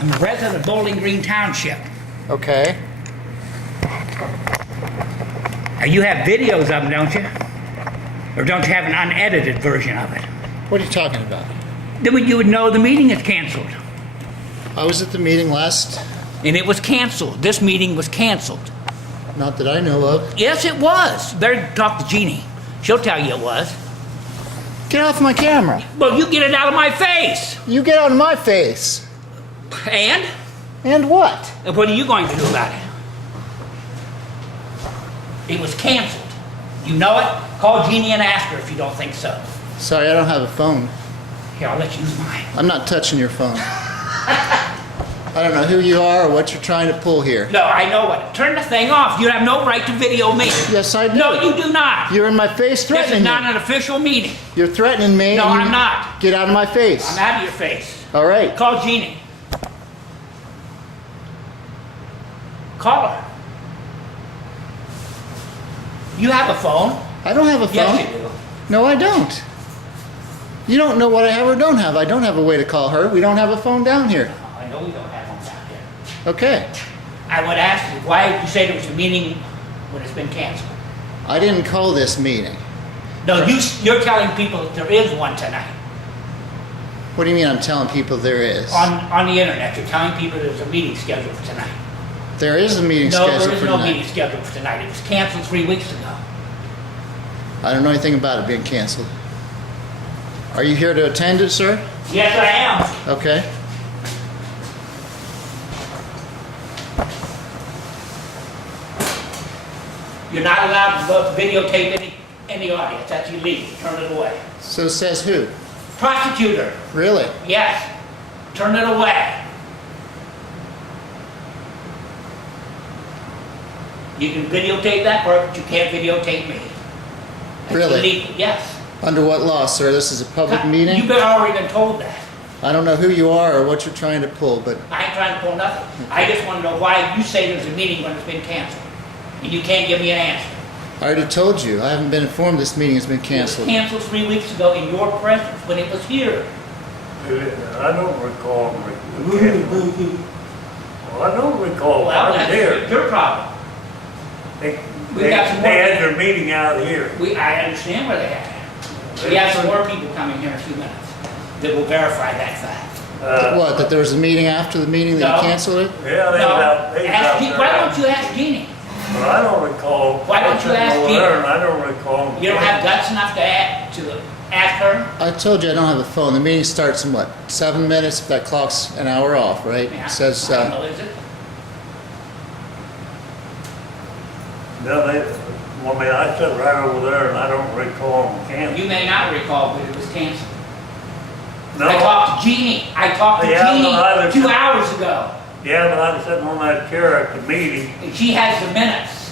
I'm a resident of Bowling Green Township. Okay. Now, you have videos of them, don't you? Or don't you have an unedited version of it? What are you talking about? Then you would know the meeting is canceled. I was at the meeting last, And it was canceled. This meeting was canceled. not that I know of. Yes, it was. Better talk to Jeannie. She'll tell you it was. Get off my camera. Well, you get it out of my face. You get out of my face. And? And what? And what are you going to do about it? It was canceled. You know it? Call Jeannie and ask her if you don't think so. Sorry, I don't have a phone. Here, I'll let you use mine. I'm not touching your phone. I don't know who you are or what you're trying to pull here. No, I know what. Turn the thing off. You have no right to video me. Yes, I do. No, you do not. You're in my face This threatening is not me. an official meeting. You're threatening me. No, and you- I'm not. Get out of my face. I'm out of your face. All right. Call Jeannie. Call her. You have a phone? I don't have a phone. Yes, you do. No, I don't. You don't know what I have or don't have. I don't have a way to call her. We don't have a phone down here. I know we don't have one down here. Okay. I would ask you, why did you say there was a meeting when it's been canceled? I didn't call this meeting. No, you're telling people that there is one tonight. What do you mean I'm telling people there is? On the internet, you're telling people there's a meeting scheduled for tonight. There is a meeting No, scheduled there is for no tonight. meeting scheduled for tonight. It was canceled 3 weeks ago. I don't know anything about it being canceled. Are you here to attend it, sir? Yes, I am. Okay. You're not allowed to videotape any audience. That's illegal. Turn it away. So says who? Prosecutor, Really? yes. Turn it away. You can videotape that part, but you can't videotape me. That's Really? illegal, yes. Under what law, sir? This is a public meeting? You've already been told that. I don't know who you are or what you're trying to pull, but I ain't trying to pull nothing. I just want to know why you say there's a meeting when it's been canceled. And you can't give me an answer. I already told you. I haven't been informed this meeting has been It was canceled. canceled 3 weeks ago in your presence when it was here. I don't recall. Well, I don't recall. Well, I was that's there. your problem. They We got some they more- had their meeting out here. I understand where they had it. We have some more people coming here in a few minutes that will verify that fact. What, that there was a meeting after the meeting that No. you canceled it? Yeah, they was out there. Why don't you ask Jeannie? But I don't recall. Why don't you ask over Peter? there, and I don't recall. You don't have guts enough to ask her? I told you I don't have a phone. The meeting starts in what, 7 minutes? If that clock's an hour off, right? Yeah. It says, I don't know, is it? No, I sat right over there and I don't recall them canceling. You may not recall, but it was canceled. No. I talked to Jeannie. I talked to Yeah, Jeannie but I was- 2 hours ago. Yeah, but I was sitting on that chair at the meeting And she has the minutes.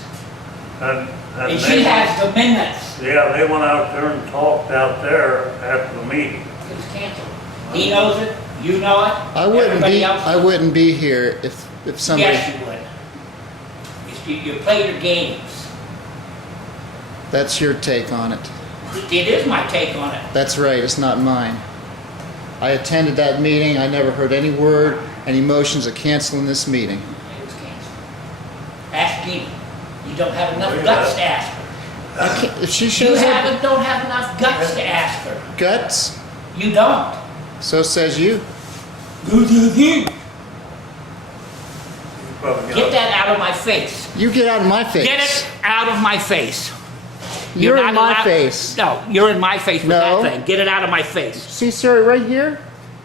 and And they she has the minutes. Yeah, they went out there and talked out there after the meeting. It was canceled. He knows it. You know it. Everybody else I knows it. wouldn't be here if somebody, Yes, you would. You play your games. that's your take on it. It is my take on it. That's right, it's not mine. I attended that meeting. I never heard any word, any motions of canceling this meeting. It was canceled. Ask Jeannie. You don't have enough Look at guts that. to ask her. I can't, if she You shows up don't have enough guts to ask her. guts, You don't. so says you. You probably Get got- that out of my face. You get out of my face. Get it out of my face. You're in not my allowed- face. No, you're in my face with No. that thing. Get it out of my face. See, sir, right here,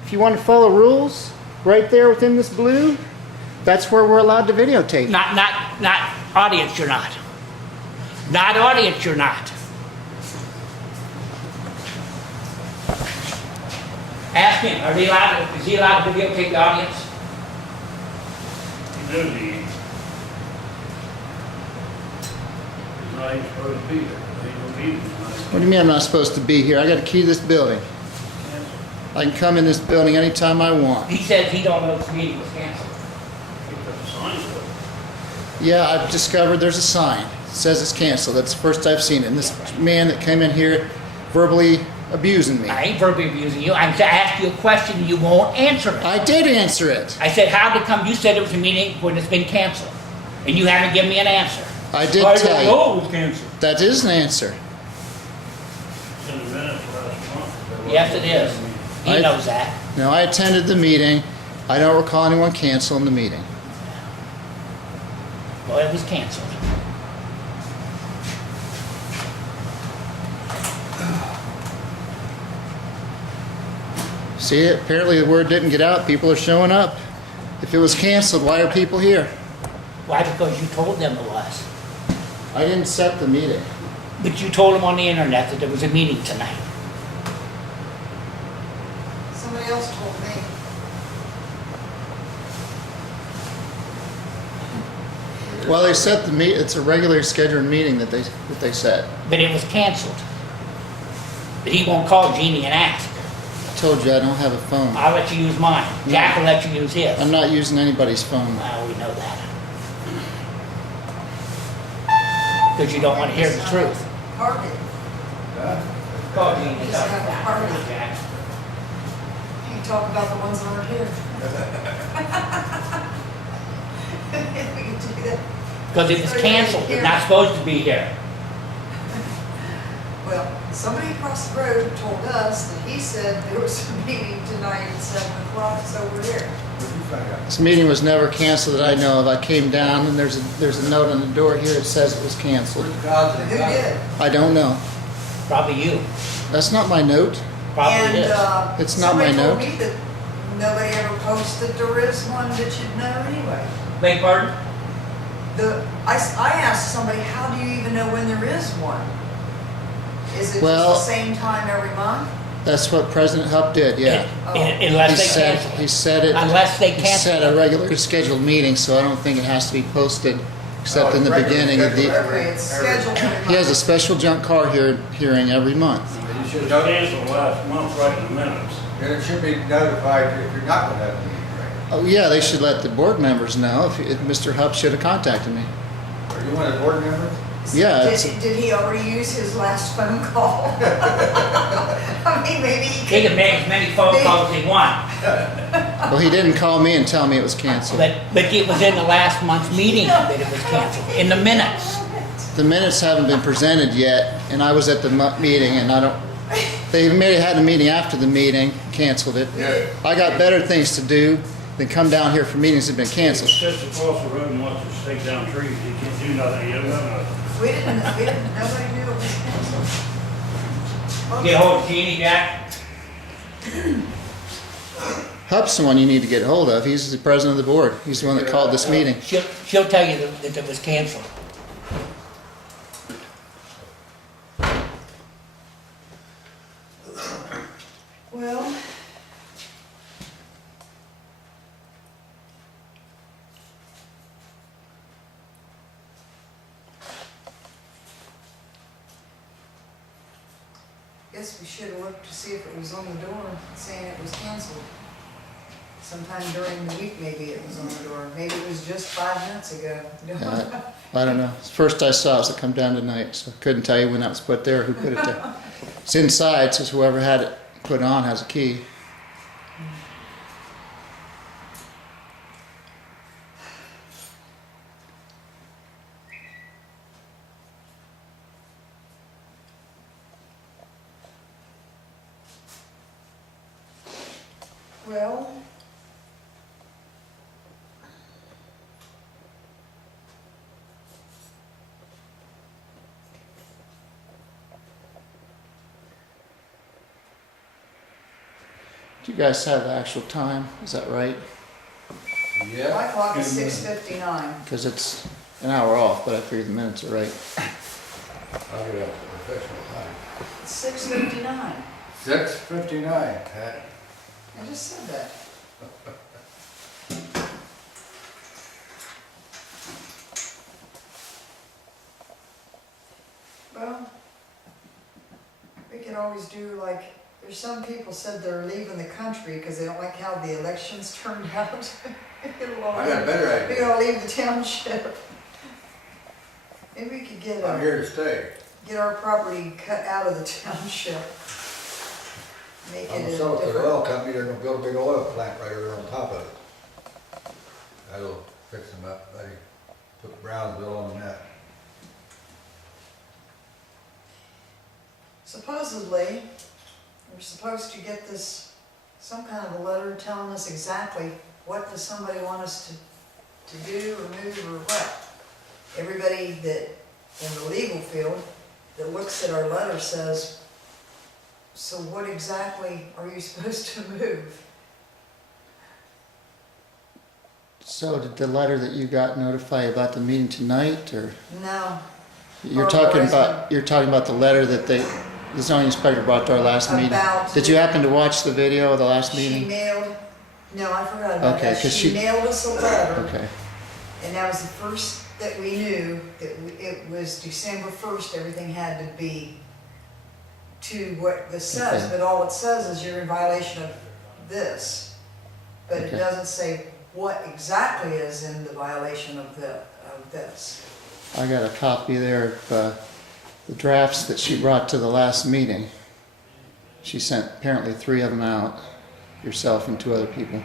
if you want to follow rules, right there within this blue, that's where we're allowed to videotape. Not audience, you're not. Not audience, you're not. Ask him, is he allowed to videotape the audience? You knew the. He's not even supposed to be there. They don't need him. What do you mean I'm not supposed to be here? I got a key to this building. I can come in this building anytime I want. He says he don't know this meeting was canceled. Yeah, I've discovered there's a sign. It says it's canceled. That's the first I've seen it. And this man that came in here verbally abusing me. I ain't verbally abusing you. I asked you a question and you won't answer it. I did answer it. I said, how did come, you said it was a meeting when it's been canceled. And you haven't given me an answer. I did I tell don't you. know it was canceled. That is an answer. It's in the minutes last month. Yes, it is. He I- knows that. No, I attended the meeting. I don't recall anyone canceling the meeting. Well, it was canceled. See, apparently the word didn't get out. People are showing up. If it was canceled, why are people here? Why? Because you told them it was. I didn't set the meeting. But you told them on the internet that there was a meeting tonight. Somebody else told me. Well, they set the meet. It's a regularly scheduled meeting that they set. But it was canceled. But he won't call Jeannie and ask. I told you I don't have a phone. I'll let you use mine. Jack will let you use his. I'm not using anybody's phone. Well, we know that. Because you don't want to hear the truth. Party. Call Jeannie. Just have a party. Jack. You talk about the ones that aren't here. We can do that. Because it was canceled. They're not supposed to be here. Well, somebody across the road told us that he said there was a meeting tonight at 7 o'clock, so we're here. This meeting was never canceled that I know of. I came down and there's a note on the door here that says it was canceled. Who did? I don't know. Probably you. That's not my note. Probably is. It's not my note. Somebody told me that nobody ever posted there is one that you'd know anyway. Beg pardon? I asked somebody, how do you even know when there is one? Is it Well- just the same time every month? That's what President Hupp did, yeah. Unless they cancel He it. said it. Unless they He cancel set it. a regularly scheduled meeting, so I don't think it has to be posted except in the beginning of the. Okay, it's scheduled every month. He has a special junk car hearing every month. It should have canceled last month right in the minutes. And it should be notified if you're not gonna have a meeting, right? Oh, yeah, they should let the board members know. If Mr. Hupp should have contacted me. Are you one of the board members? Yeah, it's- Did he already use his last phone call? I mean, maybe He he can could. make as many phone calls as he wants. Well, he didn't call me and tell me it was canceled. But it was in the last month's meeting that it was canceled, in the minutes. The minutes haven't been presented yet, and I was at the meeting, and I don't, they may have had a meeting after the meeting, canceled it. Yeah. I got better things to do than come down here for meetings that have been He canceled. sits across the road and watches us take down trees. He can't do nothing. He doesn't know nothing. Nobody knew it was canceled. Get hold of Jeannie, Jack. Hupp's the one you need to get hold of. He's the president of the board. He's the one that called this meeting. She'll tell you that it was canceled. Well, guess we should have looked to see if it was on the door saying it was canceled. Sometime during the week, maybe it was on the door. Maybe it was just 5 minutes ago. I don't know. First I saw it was to come down tonight, so I couldn't tell you when that was put there, who put it there. It's inside, so whoever had it put on has a key. Well, Do you guys have the actual time? Is that right? Yeah. my clock is 6:59. Because it's an hour off, but I figured the minutes are right. I'll get up to professional time. It's 6:59. 6:59, Pat. I just said that. Well, we could always do like, there's some people said they're leaving the country because they don't like how the elections turned out. I got a better We're idea. gonna leave the township. Maybe we could get I'm here to stay. our property cut out of the township. make I'm it gonna a sell it to the different. oil company, they're gonna build a big oil plant right there on top of it. That'll fix them up, they put Brownsville on that. Supposedly, we're supposed to get this, some kind of a letter telling us exactly what does somebody want us to do or move or what. Everybody that, in the legal field, that looks at our letter says, so what exactly are you supposed to move? So did the letter that you got notify you about the meeting tonight, or No, you're Or talking is about, you're talking about the letter that the zoning inspector brought to our last meeting? About- Did you happen to watch the video of the last she meeting? mailed, no, I forgot about Okay, that. 'cause She she- mailed us a letter. Okay, And that was the first that we knew, that it was December 1st, everything had to be to what this says, Okay. but all it says is you're in violation of this. But it Okay. doesn't say what exactly is in the violation of this. I got a copy there of the drafts that she brought to the last meeting. She sent apparently 3 of them out, yourself and 2 other people.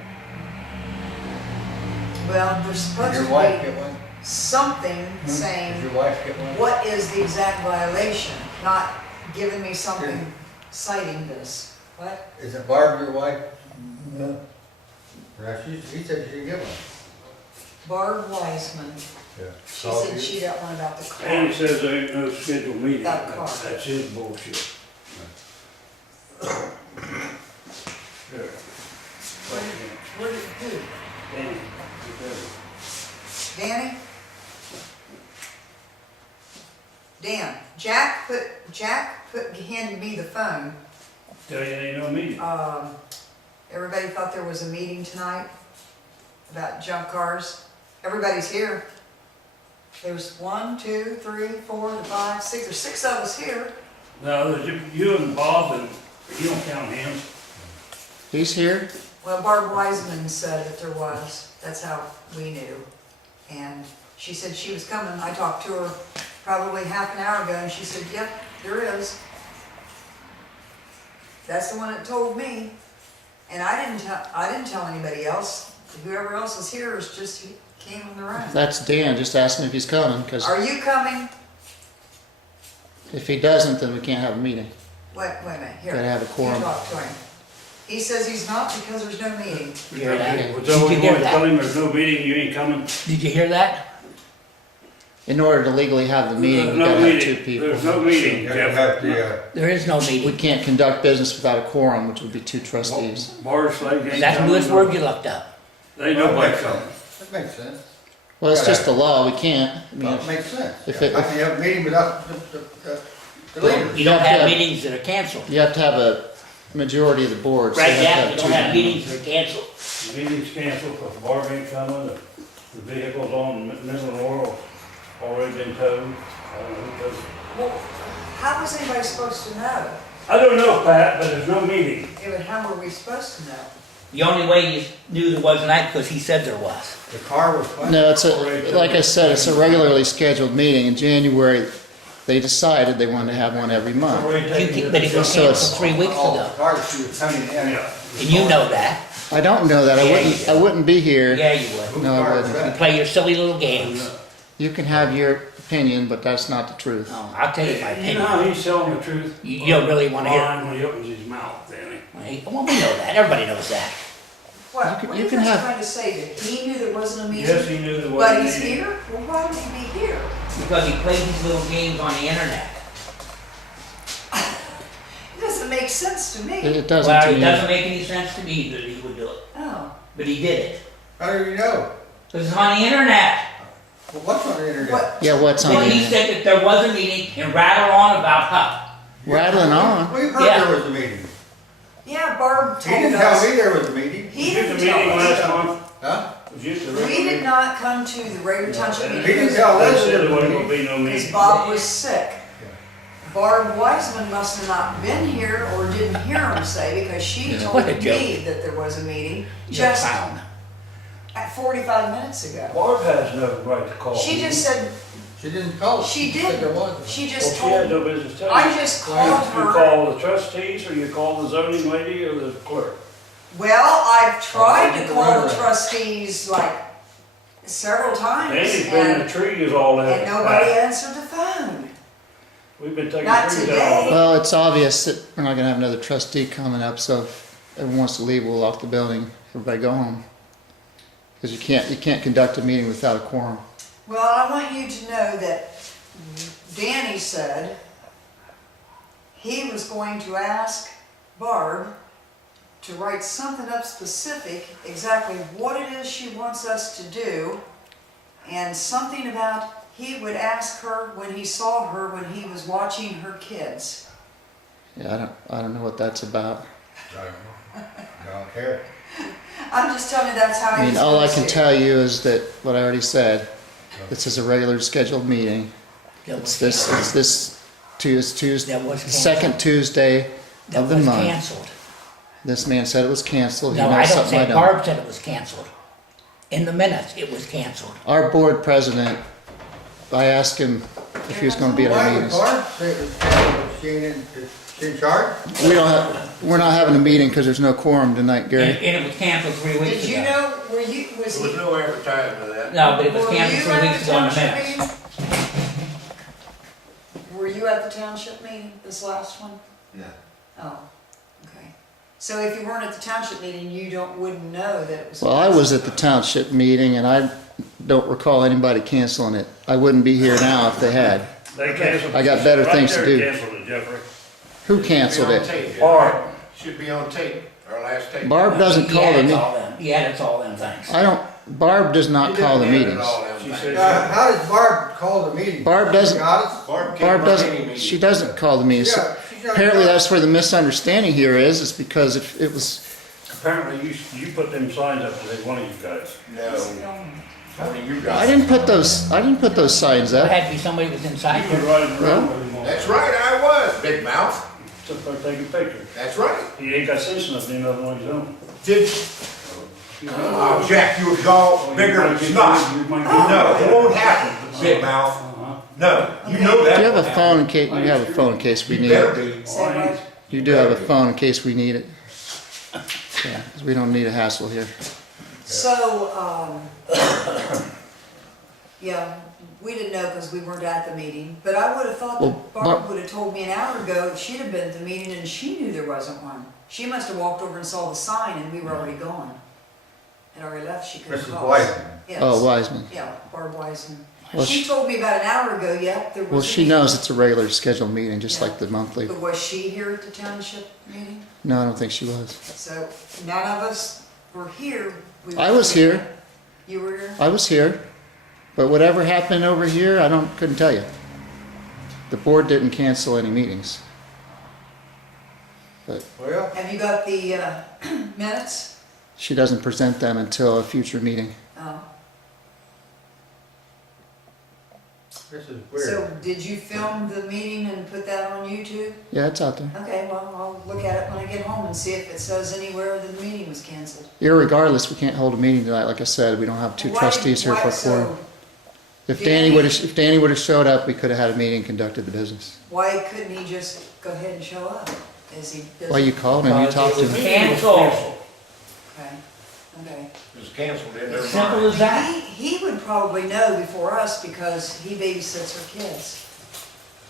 Well, there's Did supposed your wife to get be one? something Did saying your wife get one? what is the exact violation, not giving me something citing this. What? Is it Barb, your wife? No. He said she didn't get one. Barb Wiseman, Yeah. she said she got one about the car. And he says there ain't no scheduled meeting. Got a car. That's his bullshit. Sure. Where did, who? Danny, Danny? Dan, Jack handed me the phone. tell you ain't no meeting. Everybody thought there was a meeting tonight about junk cars. Everybody's here. There's 1, 2, 3, 4, 5, 6, there's 6 of us here. No, there's you and Bob, and you don't count him. He's here? Well, Barb Wiseman said that there was, that's how we knew. And she said she was coming. I talked to her probably half an hour ago and she said, yep, there is. That's the one that told me. And I didn't tell anybody else. Whoever else is here is just came on their own. That's Dan, just ask him if he's coming, because Are you coming? if he doesn't, then we can't have a meeting. Wait a minute, here. Gotta have a quorum. You talk to him. He says he's not because there's no meeting. You hear that? Was that what Did you you hear want to tell that? him there's no meeting, you ain't coming? Did you hear that? In order to legally have the meeting, There's we no gotta have meeting. 2 people. There's no meeting, You have to, Jeff. There is no We meeting. can't conduct business without a quorum, which would be 2 trustees. Bar Slade ain't That's the coming. newest word you looked up. They ain't nobody coming. that makes sense. Well, it's just the law, we can't. I mean, That makes sense. if How it- can you have a meeting without the leaders? You don't Yeah. have meetings that are canceled. you have to have a majority of the board. so Right, you have to yeah, have you don't 2 have meetings that are canceled. The meeting's canceled because the bar ain't coming, the vehicle's on Midland Oil, already been towed. I don't know who does it. Well, how was anybody supposed to know? I don't know, Pat, but there's no meeting. Yeah, but how were we supposed to know? The only way you knew there was tonight because he said there was. The car was fine. No, it's a, like I said, it's a regularly scheduled meeting. In January, they decided they wanted to have one every month. Already You taken can, but it to- was So it's- canceled 3 weeks All ago. the cars she was coming in. Yeah. And you know that. I don't know that, Yeah, you do. I wouldn't be here. Yeah, you would. Whose No, I car was wouldn't. You that? play your silly little games. You can have your opinion, but that's not the truth. No, I'll tell you my You know how opinion. he's telling the truth? You don't really wanna hear it. Lying when he opens his mouth, Danny. Well, we know that. Everybody knows that. What, You what can are you guys have- trying to say, that he knew there wasn't a meeting? Yes, he knew there But wasn't he's any. here? Well, why would he be here? Because he plays these little games on the internet. It doesn't make sense to It, me. it doesn't Well, to it me. doesn't make any sense to me that he would do it. Oh, But he did it. How do you know? Because it's on the internet. Well, what's on the internet? what? Yeah, what's on Well, the he internet? said that there was a meeting and rattle on about Huck. Rattling on. We heard Yeah. there was a meeting. Yeah, Barb He told didn't tell us. me there was a meeting. He Was you at didn't the meeting tell us. last month? Huh? Was you at the We regular did meeting? not come to the regular township He He meeting didn't tell They us said there there was a wasn't gonna meeting. be no because meeting. Bob was sick. Barb Wiseman must have not been here or didn't hear him say, because she Yeah. told What a me joke. that there was a meeting. You're a Just clown. at 45 minutes ago. Barb has no right to call. She just said, She didn't call. she said there did, was. she Well, just she had told, no business telling I you. just called You her. call the trustees, or you call the zoning lady, or the clerk? Well, I've tried to Oh, call the right. trustees like several times Andy's been in the and, trees all that. and nobody answered the phone. We've been taking Not trees today. down. Well, it's obvious that we're not gonna have another trustee coming up, so if everyone wants to leave, we'll lock the building, everybody go home. Because you can't conduct a meeting without a quorum. Well, I want you to know that Danny said he was going to ask Barb to write something up specific, exactly what it is she wants us to do, and something about he would ask her when he saw her when he was watching her kids. Yeah, I don't know what that's about. I don't know. I don't care. I'm just telling you that's how I he mean, was all I supposed can to. tell you is that what I already said, this is a regular scheduled meeting. It's this Tuesday, That was second Tuesday That of the was month. canceled. This man said it was canceled. He No, I knows don't something I say, don't. Barb said it was canceled. In the minutes, it was canceled. Our board president, I asked him if he was gonna be at our Why would meetings. Barb say it was canceled? She in charge? We're not having a meeting because there's no quorum tonight, And Gary. and it was canceled 3 weeks ago. Did you know, was he? no advertisement of that. No, but it was Were canceled you 3 at weeks the ago in the township minutes. meeting? Were you at the township meeting, this last one? No. Oh, okay. So if you weren't at the township meeting, you wouldn't know that it was. Well, I was at the township meeting and I don't recall anybody canceling it. I wouldn't be here now if they had. They canceled. I got better right things to there do. Canceled it, Jeffrey. Who canceled it? Barb. Should be on tape, our last tape. Barb doesn't call Yeah, the it's meeting. all them. Yeah, it's all them things. I don't, Barb does not call the meetings. She said How does Barb call the meeting? Barb doesn't- Got us? Barb doesn't, she doesn't call the meetings. Yeah, she's not- Apparently that's where the misunderstanding here is because if it was, apparently you put them signs up to say one of you guys. No, only you I guys. didn't put those signs It up. had to be somebody that was inside You could there. ride around with him all. That's right, I was, big mouth. Just by taking pictures. That's right. He ain't got sense enough to do nothing on his own. Did, You Jack, you a dog bigger than snot. No, it won't happen, big mouth. Uh-huh. No, you know Do that. you have a phone in case, you have a phone in case we You need better it? be. Say what? You do have a phone in case we need it. Yeah, 'cause we don't need a hassle here. So, yeah, we didn't know because we weren't at the meeting, but I would have thought Well, that Barb Barb- would have told me an hour ago that she'd have been at the meeting and she knew there wasn't one. She must have walked over and saw the sign and we were already gone. Had already left, she could have Mrs. called. Wiseman. Yes. Oh, Wiseman. Yeah, Barb Wiseman. Well, She told me about an hour ago, yep, there was. Well, a she meeting. knows it's a regular scheduled meeting, just like the monthly. But was she here at the township meeting? No, I don't think she was. So none of us were here. We I were- was here. You were here? I was here. But whatever happened over here, couldn't tell you. The board didn't cancel any meetings. But Well, Have you got the minutes? she doesn't present them until a future meeting. Oh. this is So weird. did you film the meeting and put that on YouTube? Yeah, it's out there. Okay, well, I'll look at it when I get home and see if it says anywhere that the meeting was canceled. Irregardless, we can't hold a meeting tonight. Like I said, we don't have two Why- trustees here why- for a so quorum. If Danny- Danny would have showed up, we could have had a meeting and conducted the business. Why couldn't he just go ahead and show up? Is he busy? Well, you called him, you Because talked it to was him. canceled. Okay, okay. It was canceled in their As simple mind. as that. He would probably know before us because he babysits her kids.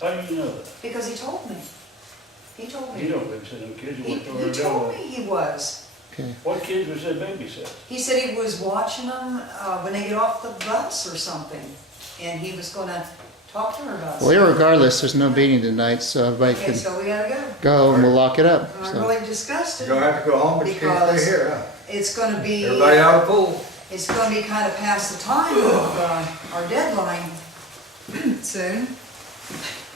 How do you know that? Because he told me. He told me. You don't babysit them kids, you He, worked over he there. told me he was. Okay. What kids was that babysit? He said he was watching them when they get off the bus or something, and he was gonna talk to her about Well, something. irregardless, there's no meeting tonight, so everybody Okay, can so we gotta go. go and we'll lock it up. I'm So. really disgusted. You're gonna have to go home, but you can't Because- stay here, huh? It's gonna be, Everybody out of the pool. it's gonna be kind of past the time of our deadline soon.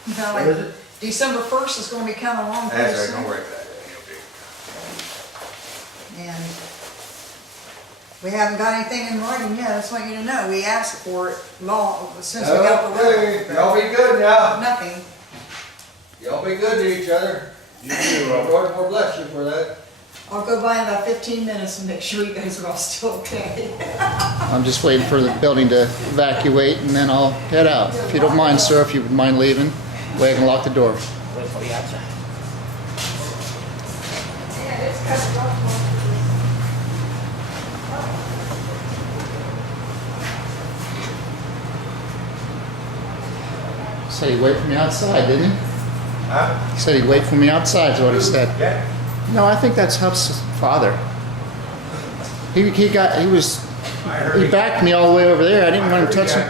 You know, What like is it? December 1st is gonna be kind of long pretty That's right, soon. don't worry about it. And we haven't got anything in writing yet, I just want you to know, we asked for it long, since we got the Okay, letter. y'all be good now. Nothing. Y'all be good to each other. You do, Robert. Lord will bless you for that. I'll go by in about 15 minutes and make sure you guys are all still okay. I'm just waiting for the building to evacuate and then I'll head out. If you don't mind, sir, if you would mind leaving, way I can lock the door. Wait for you outside. Yeah, it's kind of rough. Said he'd wait for me outside, didn't he? Huh? He said he'd wait for me outside, is what he said. Yeah. No, I think that's Huff's father. He backed me all the way over there. I didn't want to touch him.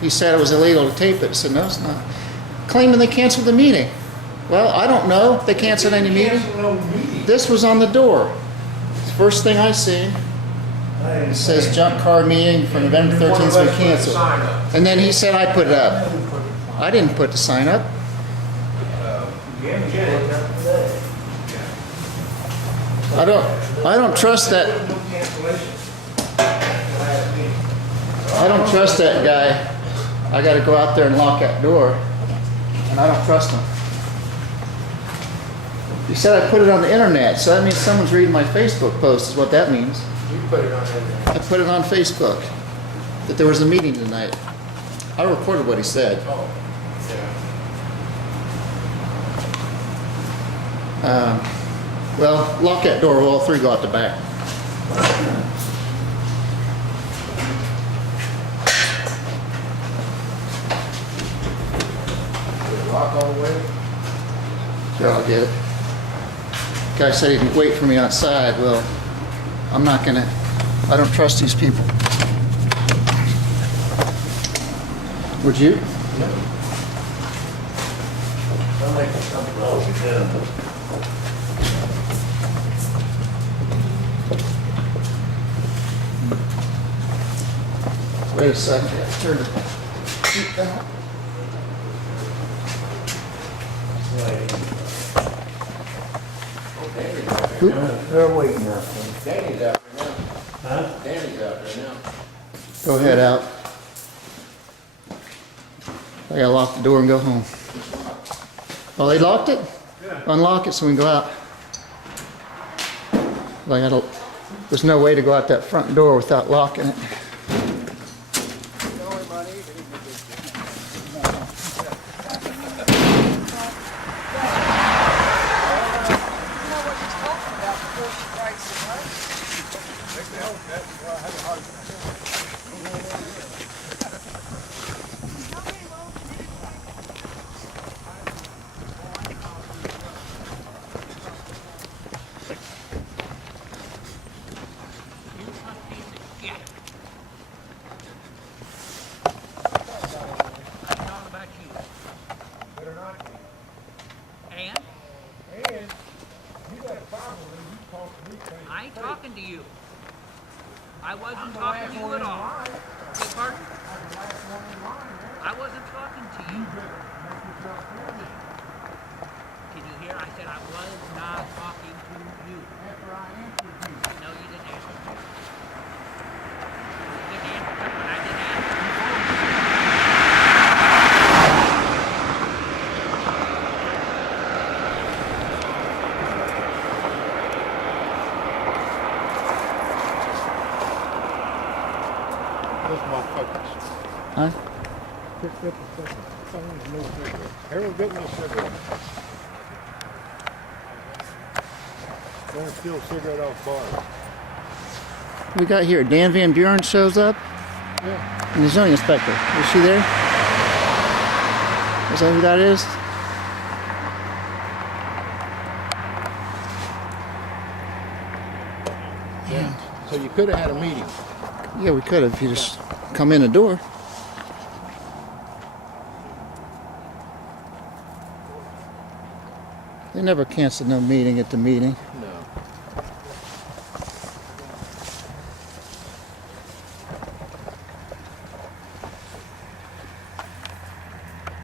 He said it was illegal to tape it. I said, no, it's not. Claiming they canceled the meeting. Well, I don't know if they canceled any meeting. This was on the door. First thing I seen. It says junk car meeting from November 13th we canceled. And then he said I put it up. I didn't put the sign up. I don't trust that. I don't trust that guy. I got to go out there and lock that door, and I don't trust him. He said I put it on the internet, so that means someone's reading my Facebook post. Is what that means. You put it on there. I put it on Facebook that there was a meeting tonight. I recorded what he said. Oh, yeah. Well, lock that door. We'll all three go out the back. Lock all the way? Yeah, I'll get it. Guy said he'd wait for me outside. Well, I'm not gonna. I don't trust these people. Would you? I'll make something else again. Wait a second. Turn the seat down. Who? They're waiting up. Danny's out there now. Huh? Danny's out there now. Go ahead out. I gotta lock the door and go home. Oh, they locked it? Yeah. Unlock it so we can go out. There's no way to go out that front door without locking it. I ain't talking to you. I wasn't talking to you at all. Beg pardon? I wasn't talking to you. Did you hear? I said I was not talking to you. After I answered you. No, you didn't answer me. You didn't answer me, but I didn't answer you. That's my focus. Huh? Pick up the second. Someone's no cigarette. Harold, get me a cigarette. Don't steal a cigarette off bar. We got here. Dan Van Buren shows up. Yeah. And the zoning inspector. Is she there? Is that who that is? So you could have had a meeting. Yeah, we could have if you just come in the door. They never canceled no meeting at the meeting. No.